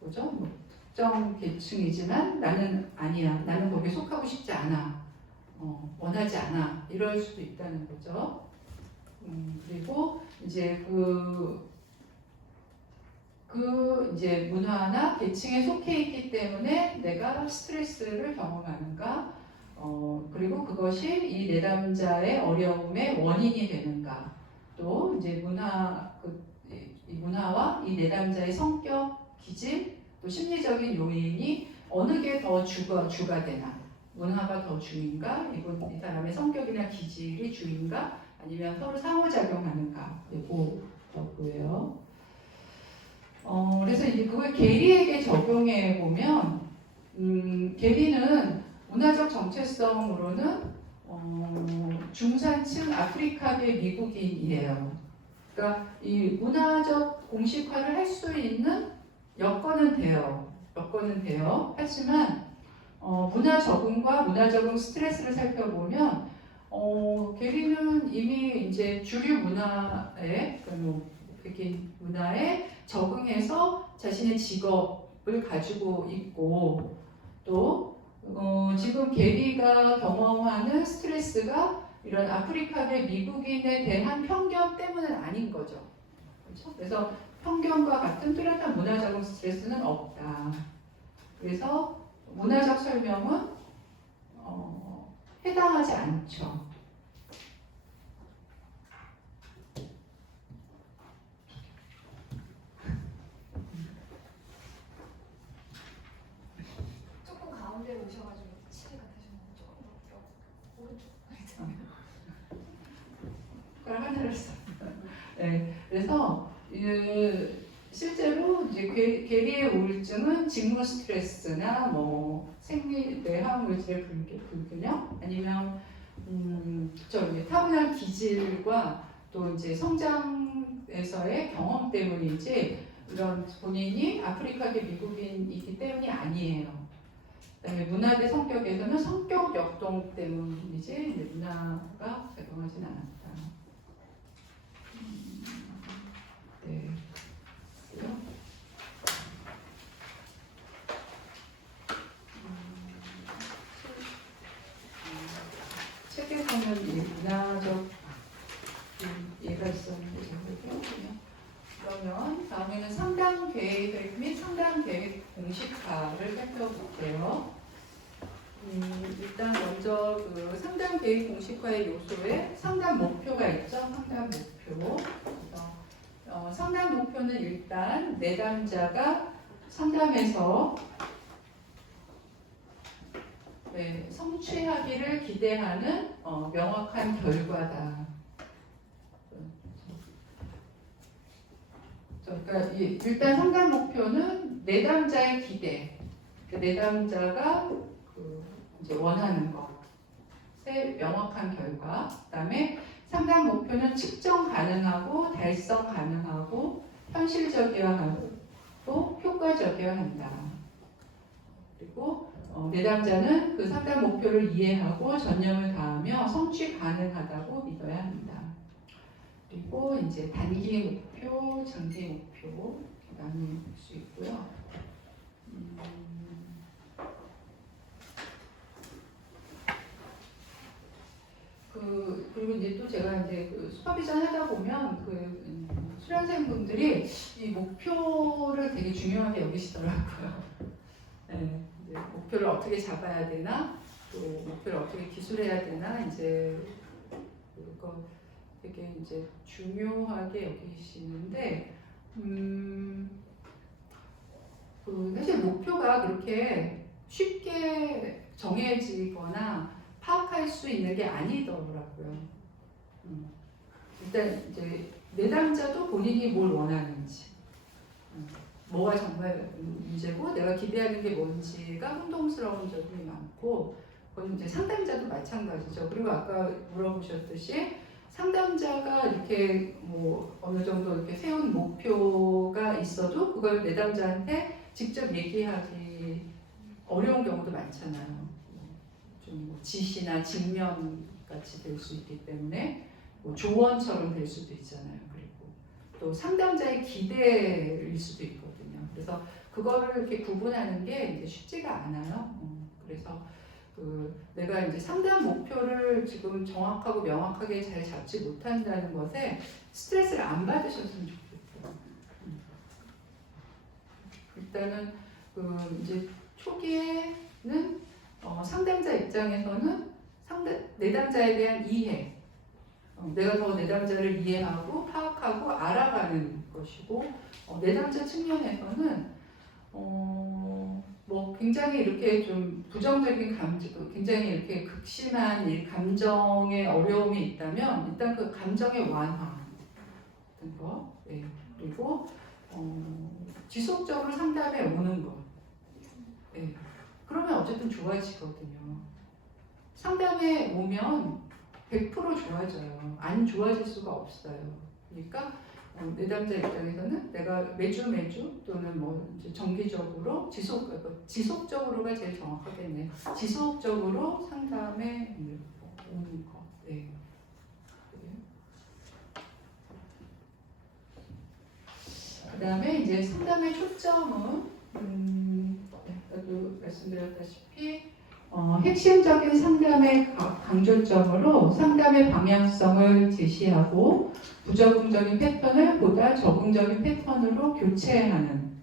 특정 계층이지만 나는 아니야. 나는 거기에 속하고 싶지 않아. 원하지 않아. 이럴 수도 있다는 거죠. 그리고 이제 이제 문화나 계층에 속해 있기 때문에 내가 스트레스를 경험하는가, 그리고 그것이 이 내담자의 어려움의 원인이 되는가. 또 이제 이 문화와 이 내담자의 성격, 기질, 또 심리적인 요인이 어느 게 더 주가 되나. 문화가 더 주인가? 이 사람의 성격이나 기질이 주인가? 아니면 서로 상호작용하는가? 이거고요. 그래서 이제 그걸 게리에게 적용해 보면, 게리는 문화적 정체성으로는 중산층 아프리카계 미국인이에요. 그러니까 이 문화적 공식화를 할 수 있는 여건은 돼요. 하지만 문화 적응과 문화 적응 스트레스를 살펴보면 게리는 이미 이제 주류 문화에 백인 문화에 적응해서 자신의 직업을 가지고 있고 또 지금 게리가 경험하는 스트레스가 이런 아프리카계 미국인에 대한 편견 때문은 아닌 거죠. 그렇죠? 그래서 편견과 같은 뚜렷한 문화적 스트레스는 없다. 그래서 문화적 설명은 해당하지 않죠. 조금 가운데로 오셔가지고 치매가 되셨는데 조금 더 오른쪽 그랬잖아요. 그걸 하늘을 써. 네, 그래서 실제로 이제 게리의 우울증은 직무 스트레스나 뭐 생리 뇌학 물질의 불균형 아니면 이제 타고난 기질과 또 이제 성장에서의 경험 때문이지 이런 본인이 아프리카계 미국인이기 때문이 아니에요. 그다음에 문화대 성격에서는 성격 역동 때문이지 이제 문화가 작용하진 않았다. 네. 책에서는 이 문화적 예가 있었는데 잠깐만요. 그러면 다음에는 상담 계획 및 상담 계획 공식화를 살펴볼게요. 일단 먼저 그 상담 계획 공식화의 요소에 상담 목표가 있죠. 상담 목표. 그래서 상담 목표는 일단 내담자가 상담에서 성취하기를 기대하는 명확한 결과다. 그러니까 일단 상담 목표는 내담자의 기대, 내담자가 이제 원하는 것의 명확한 결과. 그다음에 상담 목표는 측정 가능하고 달성 가능하고 현실적이어야 하고 또 효과적이어야 한다. 그리고 내담자는 그 상담 목표를 이해하고 전념을 다하며 성취 가능하다고 믿어야 합니다. 그리고 이제 단기 목표, 장기 목표 나눌 수 있고요. 그리고 이제 또 제가 이제 슈퍼비전 하다 보면 수련생분들이 이 목표를 되게 중요하게 여기시더라고요. 네, 이제 목표를 어떻게 잡아야 되나, 또 목표를 어떻게 기술해야 되나, 이제 그거 되게 이제 중요하게 여기시는데, 사실 목표가 그렇게 쉽게 정해지거나 파악할 수 있는 게 아니더라고요. 일단 이제 내담자도 본인이 뭘 원하는지, 뭐가 정말 문제고 내가 기대하는 게 뭔지가 혼동스러운 점이 많고, 그건 이제 상담자도 마찬가지죠. 그리고 아까 물어보셨듯이 상담자가 이렇게 뭐 어느 정도 이렇게 세운 목표가 있어도 그걸 내담자한테 직접 얘기하기 어려운 경우도 많잖아요. 좀 지시나 직면 같이 될 수 있기 때문에 뭐 조언처럼 될 수도 있잖아요. 그리고 또 상담자의 기대일 수도 있거든요. 그래서 그거를 이렇게 구분하는 게 이제 쉽지가 않아요. 그래서 내가 이제 상담 목표를 지금 정확하고 명확하게 잘 잡지 못한다는 것에 스트레스를 안 받으셨으면 좋겠어요. 일단은 이제 초기에는 상담자 내담자 입장에서는 내담자에 대한 이해, 내가 더 내담자를 이해하고 파악하고 알아가는 것이고, 내담자 측면에서는 뭐 굉장히 이렇게 좀 부정적인 감정, 굉장히 이렇게 극심한 이 감정의 어려움이 있다면 일단 그 감정의 완화 같은 거, 네. 그리고 지속적으로 상담에 오는 것, 네. 그러면 어쨌든 좋아지거든요. 상담에 오면 100% 좋아져요. 안 좋아질 수가 없어요. 그러니까 내담자 입장에서는 내가 매주 또는 뭐 이제 정기적으로 지속적으로가 제일 정확하겠네. 지속적으로 상담에 오는 거. 네. 그다음에 이제 상담의 초점은 아까도 말씀드렸다시피 핵심적인 상담의 강조점으로 상담의 방향성을 제시하고 부적응적인 패턴을 보다 적응적인 패턴으로 교체하는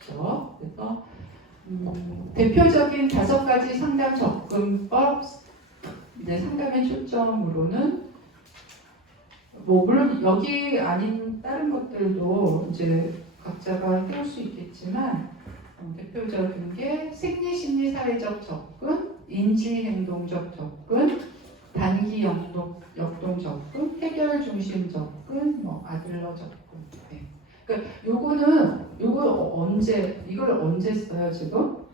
거죠. 그래서 대표적인 5가지 상담 접근법, 이제 상담의 초점으로는 뭐 물론 여기 아닌 다른 것들도 이제 각자가 해올 수 있겠지만 대표적인 게 생리심리사회적 접근, 인지행동적 접근, 단기 역동 접근, 해결 중심 접근, 뭐 아들러 접근. 네. 그러니까 이걸 언제 써요 지금?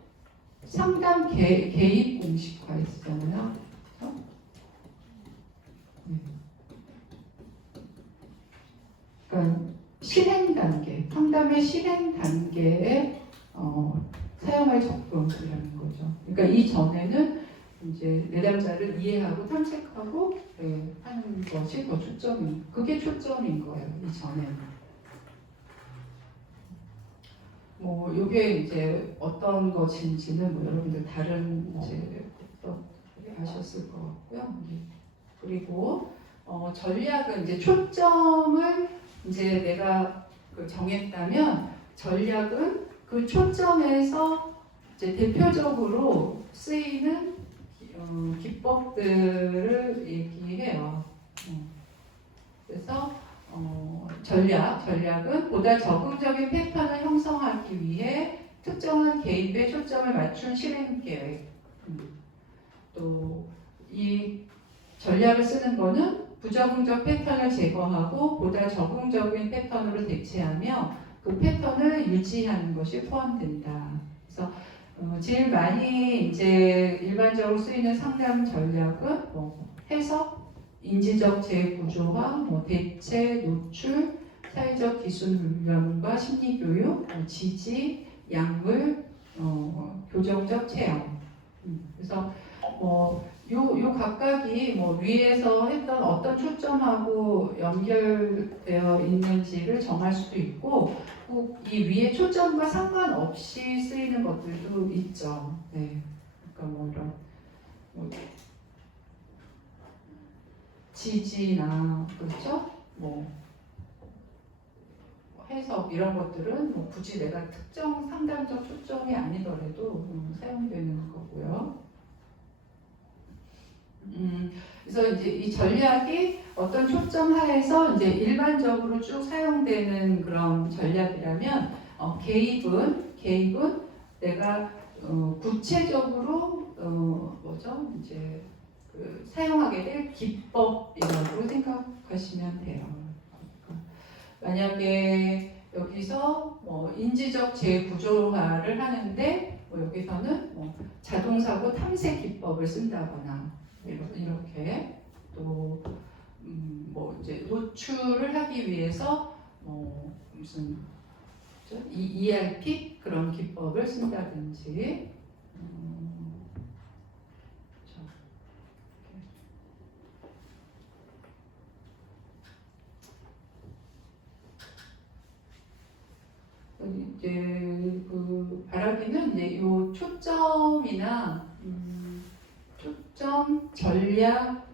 상담 개입 공식화에 쓰잖아요. 그렇죠? 네. 그러니까 실행 단계, 상담의 실행 단계에 사용할 접근이라는 거죠. 그러니까 이 전에는 이제 내담자를 이해하고 탐색하고 하는 것이 더 그게 초점인 거예요. 이 전에는. 뭐 이게 이제 어떤 것인지는 뭐 여러분들 다른 이제 아셨을 것 같고요. 그리고 전략은 이제 초점을 이제 내가 정했다면 전략은 그 초점에서 이제 대표적으로 쓰이는 기법들을 얘기해요. 그래서 전략은 보다 적응적인 패턴을 형성하기 위해 특정한 개입에 초점을 맞춘 실행 계획. 또 이 전략을 쓰는 거는 부적응적 패턴을 제거하고 보다 적응적인 패턴으로 대체하며 그 패턴을 유지하는 것이 포함된다. 그래서 제일 많이 이제 일반적으로 쓰이는 상담 전략은 뭐 해석, 인지적 재구조화, 뭐 대체, 노출, 사회적 기술 훈련과 심리 교육, 지지, 약물, 교정적 체험. 그래서 요 각각이 뭐 위에서 했던 어떤 초점하고 연결되어 있는지를 정할 수도 있고 꼭 이 위에 초점과 상관없이 쓰이는 것들도 있죠. 네. 그러니까 뭐 이런 지지나 그렇죠? 뭐 해석 이런 것들은 뭐 굳이 내가 특정 상담적 초점이 아니더라도 사용되는 거고요. 그래서 이제 이 전략이 어떤 초점 하에서 이제 일반적으로 쭉 사용되는 그런 전략이라면 개입은 내가 구체적으로 이제 사용하게 될 기법이라고 생각하시면 돼요. 만약에 여기서 인지적 재구조화를 하는데 여기서는 자동사고 탐색 기법을 쓴다거나 이렇게 또 이제 노출을 하기 위해서 무슨 ERP 그런 기법을 쓴다든지 이제 그 바라기는 이제 요 초점이나 초점 전략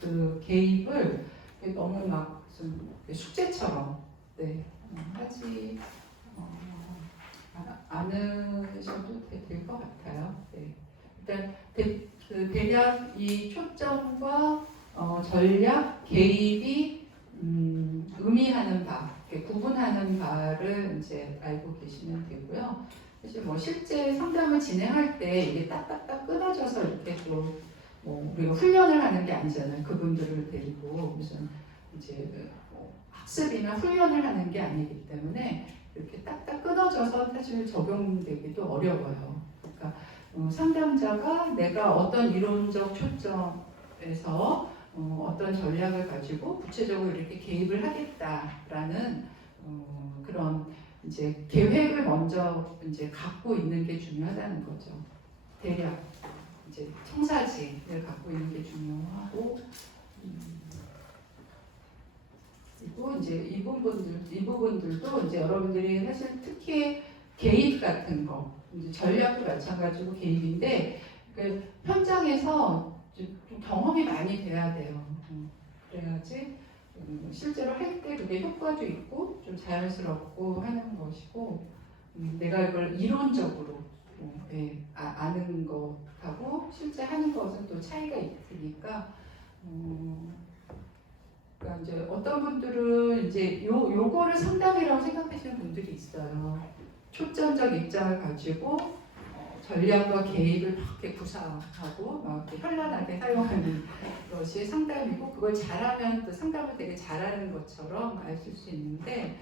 그 개입을 너무 막 무슨 숙제처럼 하지 않으셔도 될 것 같아요. 일단 그 대략 이 초점과 전략, 개입이 의미하는 바, 구분하는 바를 이제 알고 계시면 되고요. 사실 뭐 실제 상담을 진행할 때 이게 딱딱딱 끊어져서 이렇게 또 뭐 우리가 훈련을 하는 게 아니잖아요. 그분들을 데리고 무슨 이제 뭐 학습이나 훈련을 하는 게 아니기 때문에 이렇게 딱딱 끊어져서 사실 적용되기도 어려워요. 그러니까 상담자가 내가 어떤 이론적 초점에서 어떤 전략을 가지고 구체적으로 이렇게 개입을 하겠다라는 그런 이제 계획을 먼저 이제 갖고 있는 게 중요하다는 거죠. 대략 이제 청사진을 갖고 있는 게 중요하고 그리고 이제 이 부분들도 이제 여러분들이 사실 특히 개입 같은 거 이제 전략도 마찬가지고 개입인데 그 현장에서 좀 경험이 많이 돼야 돼요. 그래야지 실제로 할 때 그게 효과도 있고 좀 자연스럽고 하는 것이고 내가 이걸 이론적으로 아는 것하고 실제 하는 것은 또 차이가 있으니까 그러니까 이제 어떤 분들은 이제 요거를 상담이라고 생각하시는 분들이 있어요. 초점적 입장을 가지고 전략과 개입을 막 이렇게 구사하고 막 이렇게 현란하게 사용하는 것이 상담이고 그걸 잘하면 또 상담을 되게 잘하는 것처럼 아실 수 있는데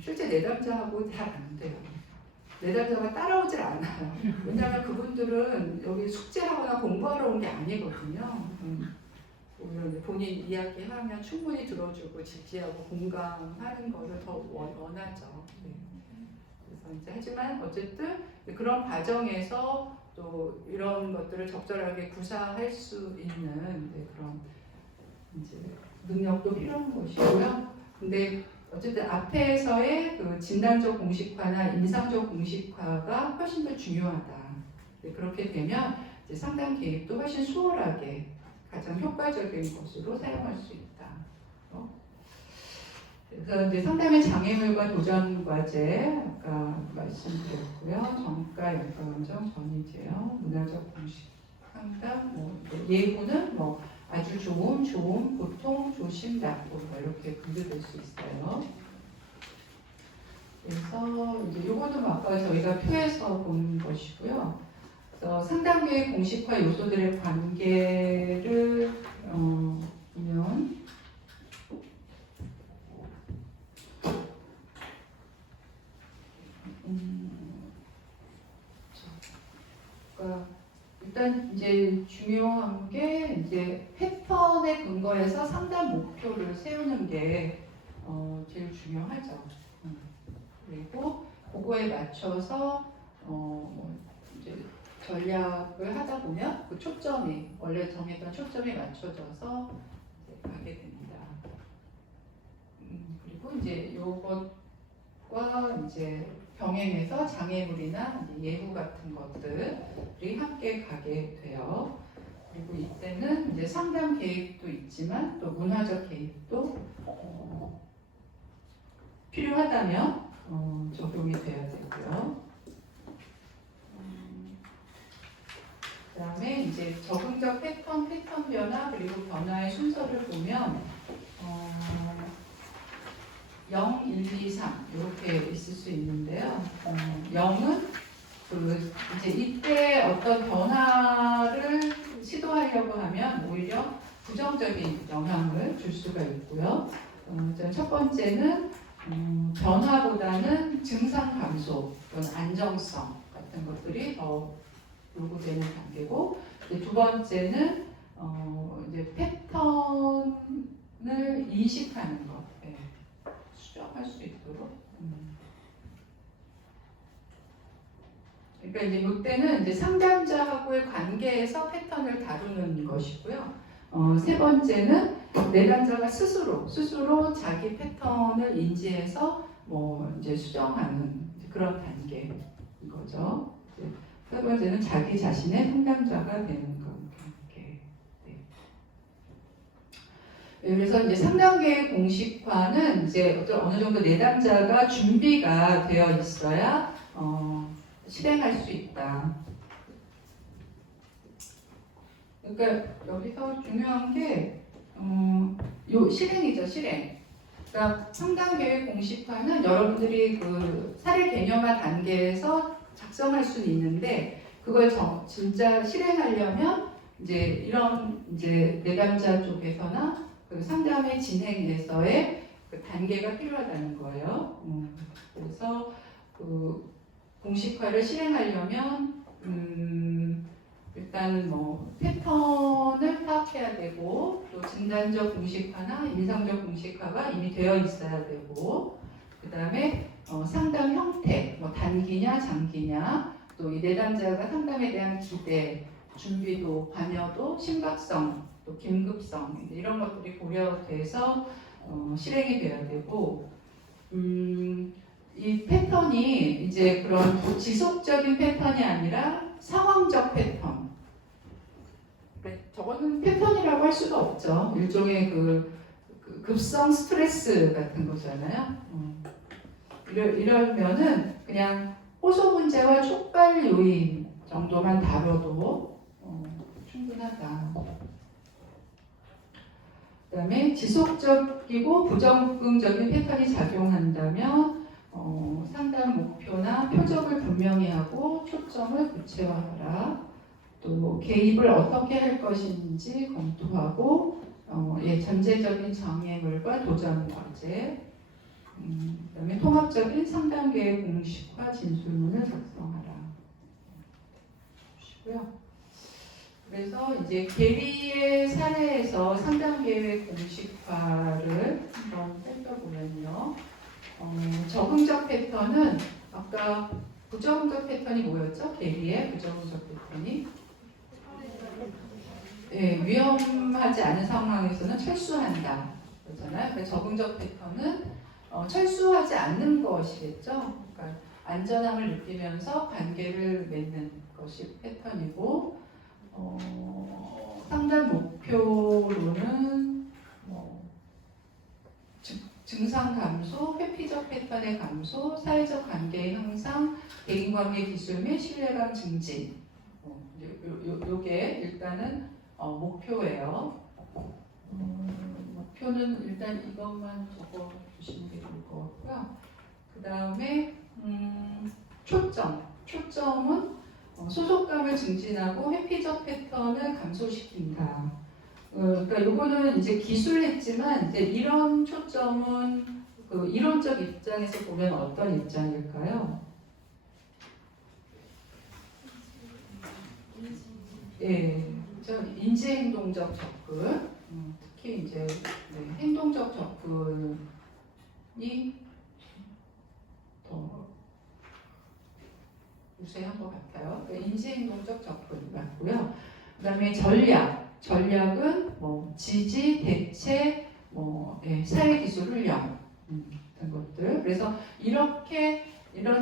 실제 내담자하고 잘 안 돼요. 내담자가 따라오질 않아요. 왜냐하면 그분들은 여기 숙제하거나 공부하러 온 게 아니거든요. 오히려 이제 본인 이야기하면 충분히 들어주고 지지하고 공감하는 것을 더 원하죠. 네. 그래서 이제 하지만 어쨌든 그런 과정에서 또 이런 것들을 적절하게 구사할 수 있는 그런 이제 능력도 필요한 것이고요. 근데 어쨌든 앞에서의 그 진단적 공식화나 임상적 공식화가 훨씬 더 중요하다. 그렇게 되면 이제 상담 개입도 훨씬 수월하게 가장 효과적인 것으로 사용할 수 있다. 그래서 이제 상담의 장애물과 도전 과제 아까 말씀드렸고요. 정가, 역가감정, 전이제요, 문화적 공식 상담, 뭐 예후는 뭐 아주 좋음, 보통, 조심, 나쁨 이렇게 분류될 수 있어요. 그래서 이제 이것도 아까 저희가 표에서 본 것이고요. 그래서 상담계획 공식화 요소들의 관계를 보면 그러니까 일단 이제 중요한 게 이제 패턴에 근거해서 상담 목표를 세우는 게 제일 중요하죠. 그리고 그거에 맞춰서 이제 전략을 하다 보면 그 초점이 원래 정했던 초점에 맞춰져서 이제 가게 됩니다. 그리고 이제 요것과 이제 병행해서 장애물이나 예후 같은 것들이 함께 가게 돼요. 그리고 이때는 이제 상담 개입도 있지만 또 문화적 개입도 필요하다면 적용이 돼야 되고요. 그다음에 이제 적응적 패턴 변화 그리고 변화의 순서를 보면 0, 1, 2, 3 이렇게 있을 수 있는데요. 0은 그 이제 이때 어떤 변화를 시도하려고 하면 오히려 부정적인 영향을 줄 수가 있고요. 첫 번째는 변화보다는 증상 감소, 또는 안정성 같은 것들이 더 요구되는 단계고, 두 번째는 이제 패턴을 인식하는 것, 수정할 수 있도록. 그러니까 이제 이때는 이제 상담자하고의 관계에서 패턴을 다루는 것이고요. 세 번째는 내담자가 스스로 자기 패턴을 인지해서 뭐 이제 수정하는 그런 단계인 거죠. 세 번째는 자기 자신의 상담자가 되는 관계. 네. 그래서 이제 상담계획 공식화는 이제 어느 정도 내담자가 준비가 되어 있어야 실행할 수 있다. 그러니까 여기서 중요한 게 요 실행이죠, 실행. 그러니까 상담 계획 공식화는 여러분들이 그 사례 개념화 단계에서 작성할 수는 있는데 그걸 진짜 실행하려면 이제 이런 이제 내담자 쪽에서나 그 상담의 진행에서의 그 단계가 필요하다는 거예요. 그래서 그 공식화를 실행하려면 일단 뭐 패턴을 파악해야 되고 또 진단적 공식화나 임상적 공식화가 이미 되어 있어야 되고 그 다음에 상담 형태, 뭐 단기냐 장기냐 또 이 내담자가 상담에 대한 기대, 준비도, 관여도, 심각성, 또 긴급성 이런 것들이 고려돼서 실행이 돼야 되고 이 패턴이 이제 그런 지속적인 패턴이 아니라 상황적 패턴. 저거는 패턴이라고 할 수가 없죠. 일종의 그 급성 스트레스 같은 거잖아요. 이러면은 그냥 호소 문제와 촉발 요인 정도만 다뤄도 충분하다. 그다음에 지속적이고 부정적인 패턴이 작용한다면 상담 목표나 표적을 분명히 하고 초점을 구체화하라. 또 개입을 어떻게 할 것인지 검토하고 전제적인 장애물과 도전 과제 그다음에 통합적인 상담 계획 공식화 진술문을 작성하라. 보시고요. 그래서 이제 계리의 사례에서 상담 계획 공식화를 한번 살펴보면요. 적응적 패턴은 아까 부적응적 패턴이 뭐였죠? 계리의 부적응적 패턴이 위험하지 않은 상황에서는 철수한다. 그렇잖아요. 그래서 적응적 패턴은 철수하지 않는 것이겠죠. 그러니까 안전함을 느끼면서 관계를 맺는 것이 패턴이고 상담 목표로는 증상 감소, 회피적 패턴의 감소, 사회적 관계의 향상, 대인관계 기술 및 신뢰감 증진. 요게 일단은 목표예요. 목표는 일단 이것만 적어 주시는 게 좋을 것 같고요. 그 다음에 초점은 소속감을 증진하고 회피적 패턴을 감소시킨다. 그러니까 요거는 이제 기술했지만 이제 이런 초점은 그 이론적 입장에서 보면 어떤 입장일까요? 인지행동적 접근, 특히 이제 행동적 접근이 더 우세한 것 같아요. 인지행동적 접근 맞고요. 그다음에 전략은 뭐 지지, 대체, 사회기술 훈련 같은 것들. 그래서 이런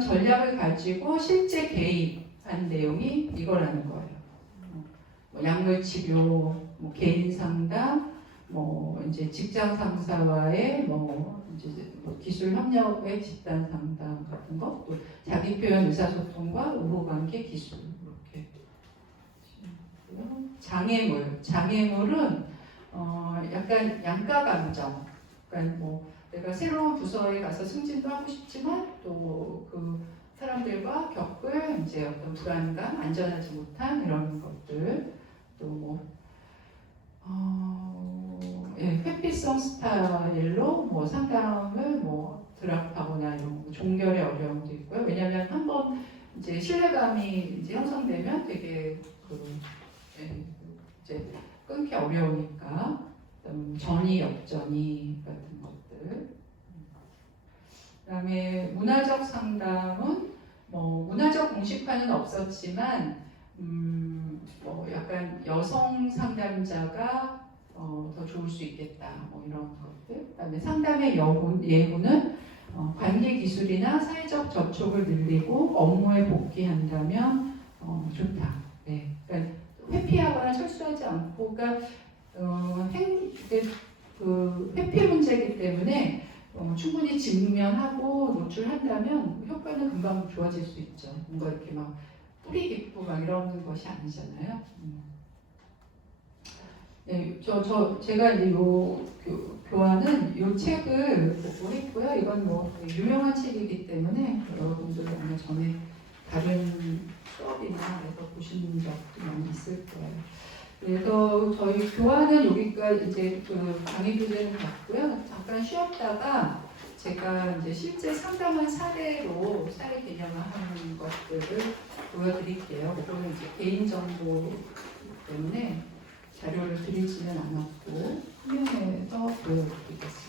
전략을 가지고 실제 개입한 내용이 이거라는 거예요. 약물 치료, 개인 상담, 이제 직장 상사와의 이제 기술 협력의 집단 상담 같은 것, 또 자기 표현 의사소통과 의무관계 기술 이렇게. 장애물은 약간 양가 감정. 그러니까 내가 새로운 부서에 가서 승진도 하고 싶지만 또 그 사람들과 겪을 이제 어떤 불안감, 안전하지 못한 이런 것들, 또 회피성 스타일로 상담을 드랍하거나 이런 종결의 어려움도 있고요. 왜냐하면 한번 이제 신뢰감이 이제 형성되면 되게 이제 끊기 어려우니까 전이 역전이 같은 것들. 그다음에 문화적 상담은 문화적 공식화는 없었지만 약간 여성 상담자가 더 좋을 수 있겠다. 이런 것들. 그다음에 상담의 예후는 관계 기술이나 사회적 접촉을 늘리고 업무에 복귀한다면 좋다. 네. 그러니까 회피하거나 철수하지 않고, 그러니까 회피 문제이기 때문에 충분히 직면하고 노출한다면 효과는 금방 좋아질 수 있죠. 뭔가 이렇게 막 뿌리 깊고 막 이런 것이 아니잖아요. 네, 제가 이제 교환은 요 책을 보고 했고요. 이건 뭐 유명한 책이기 때문에 여러분들 아마 전에 다른 수업이나 해서 보신 적도 많이 있을 거예요. 그래서 저희 교환은 여기까지 이제 그 강의 교재는 봤고요. 잠깐 쉬었다가 제가 이제 실제 상담한 사례로 사례 개념화하는 것들을 보여드릴게요. 그거는 이제 개인정보 때문에 자료를 드리지는 않았고 화면에서 보여드리겠습니다.